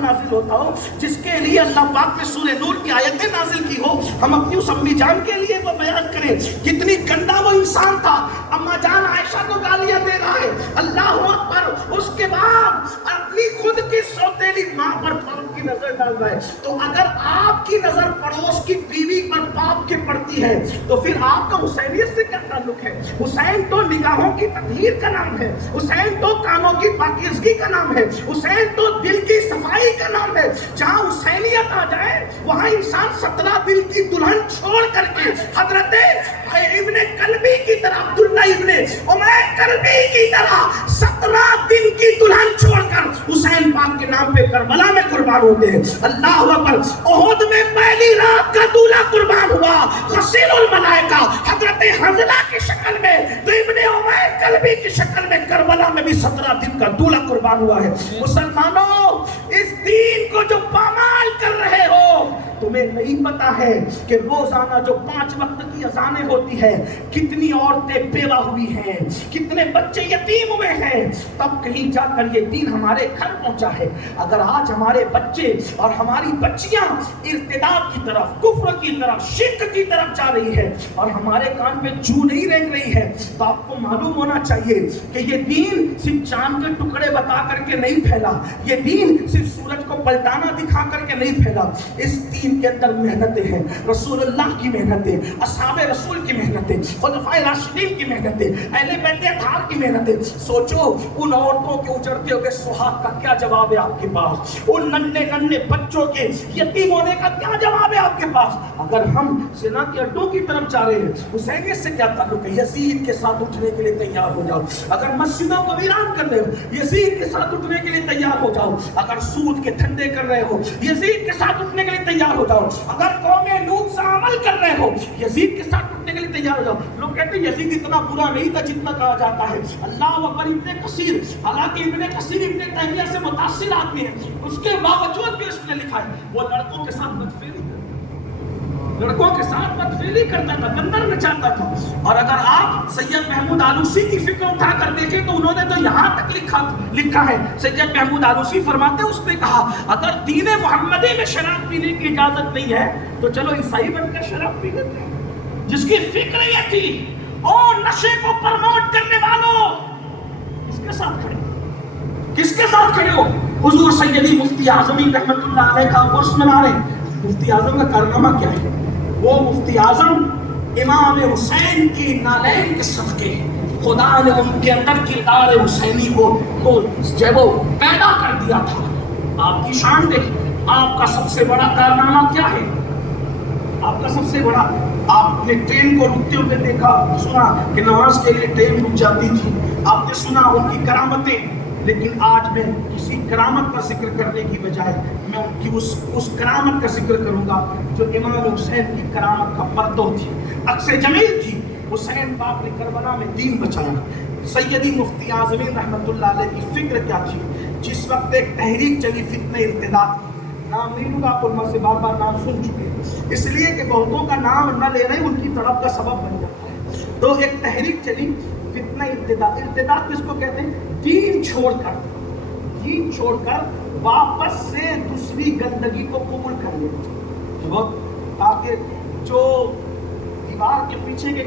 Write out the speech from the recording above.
नाजिल होता हो, जिसके लिए अल्लाह पाक ने सूरह नूर की आयतें नाजिल की हो, हम अपनी उस अम्मी जान के लिए वो बयान करें कितनी गंदा वो इंसान था। अम्मा जान आयशा को गालियां दे रहा है, अल्लाह अकबर, उसके बाद अपनी खुद की सौतेली माँ पर बाप की नजर डाल रहा है। तो अगर आपकी नजर पड़ोस की बीवी पर बाप की पड़ती है तो फिर आपका हुसैनियत से क्या ताल्लुक है? हुसैन तो निगाहों की तत्हीर का नाम है, हुसैन तो कानों की पाकीज़गी का नाम है, हुसैन तो दिल की सफाई का नाम है। जहाँ हुसैनियत आ जाए वहाँ इंसान 17 दिल की दुल्हन छोड़ करके हजरत इब्ने कल्बी की तरह, अब्दुल्ला इब्ने उमैर कल्बी की तरह 17 दिन की दुल्हन छोड़कर हुसैन पाक के नाम पे करबला में कुर्बान होते हैं। अल्लाह अकबर। ओहद में पहली रात का दूल्हा कुर्बान हुआ, गसीलुल मलाइका हजरत हंज़ला की शक्ल में, तो इब्ने उमैर कल्बी की शक्ल में करबला में भी 17 दिन का दूल्हा कुर्बान हुआ है। मुसलमानों, इस दीन को जो पामाल कर रहे हो, तुम्हें नहीं पता है कि रोजाना जो 5 वक्त की अज़ानें होती है, कितनी औरतें बेवा हुई हैं, कितने बच्चे यतीम हुए हैं, तब कहीं जाकर ये दीन हमारे घर पहुंचा है। अगर आज हमारे बच्चे और हमारी बच्चियां इर्तिदाद की तरफ, कुफ्र की तरफ, शिर्क की तरफ जा रही है और हमारे कान पे जू नहीं रेंग रही है, तो आपको मालूम होना चाहिए कि ये दीन सिर्फ चांद के टुकड़े बता करके नहीं फैला, ये दीन सिर्फ सूरज को पलटाना दिखा करके नहीं फैला। इस दीन के अंदर मेहनतें हैं, रसूलुल्लाह की मेहनतें, असहाबे रसूल की मेहनतें, खुलफाए राशिदीन की मेहनतें, अहले बैत अतहार की मेहनतें। सोचो उन औरतों के उजड़ते हुए सुहाग का क्या जवाब है आपके पास, उन नन्हे नन्हे बच्चों के यतीम होने का क्या जवाब है आपके पास। अगर हम जिना के अड्डों की तरफ जा रहे हैं, हुसैनियत से क्या ताल्लुक है? यजीद के साथ उठने के लिए तैयार हो जाओ। अगर मस्जिदों को वीरान कर रहे हो, यजीद के साथ उठने के लिए तैयार हो जाओ। अगर सूद के धंधे कर रहे हो, यजीद के साथ उठने के लिए तैयार हो जाओ। अगर कौमे लूत से अमल कर रहे हो, यजीद के साथ उठने के लिए तैयार हो जाओ। लोग कहते हैं यजीद इतना बुरा नहीं था जितना कहा जाता है। अल्लाह अकबर। इब्ने कसीर, हालांकि इब्ने कसीर इब्ने तैमिया से मुतासिर आदमी है, उसके बावजूद भी उसने लिखा है वो लड़कों के साथ बदफेली करता था, बंदर नचाता था। और अगर आप सैयद महमूद आलूसी की फिक्र उठा कर देखें तो उन्होंने तो यहाँ तक लिखा है। सैयद महमूद आलूसी फरमाते, उसने कहा अगर दीन मोहम्मदी में शराब पीने की इजाजत नहीं है तो चलो ईसाई बनकर शराब पी लेते हैं। जिसकी फिक्र ये थी, और नशे को प्रमोट करने वालों किसके साथ खड़े, किसके साथ खड़े हो? हुजूर सैयदी मुफ्ती आज़मी रहमतुल्लाह अलैह का उर्स मना रहे। मुफ्ती आज़म का कारनामा क्या है? वो मुफ्ती आज़म इमाम हुसैन की नालैन के सदके खुदा ने उनके अंदर किरदार हुसैनी को जब वो पैदा कर दिया था। आपकी शान देखिए, आपका सबसे बड़ा कारनामा क्या है? आपका सबसे बड़ा, आपने ट्रेन को रुकते हुए देखा, सुना कि नमाज के लिए ट्रेन रुक जाती थी, आपने सुना उनकी करामतें। लेकिन आज मैं किसी करामत का जिक्र करने की बजाय मैं उनकी उस करामत का जिक्र करूंगा जो इमाम हुसैन की करामत का पर्दो थी, अक्स जमील थी। हुसैन पाक ने करबला में दीन बचाया। सैयदी मुफ्ती आज़मी रहमतुल्लाह अलैह की फिक्र क्या थी? जिस वक्त एक तहरीक चली फित्ने इर्तिदाद, नाम नहीं लूंगा, आप उनमें से बार बार नाम सुन चुके हैं, इसलिए कि बहुतों का नाम न लेना ही उनकी तड़प का सबब बन जाता है। तो एक तहरीक चली फित्ना इर्तिदाद। इर्तिदाद किसको कहते हैं? दीन छोड़कर वापस से दूसरी गंदगी को कबूल कर लेना। ताकि जो दीवार के पीछे के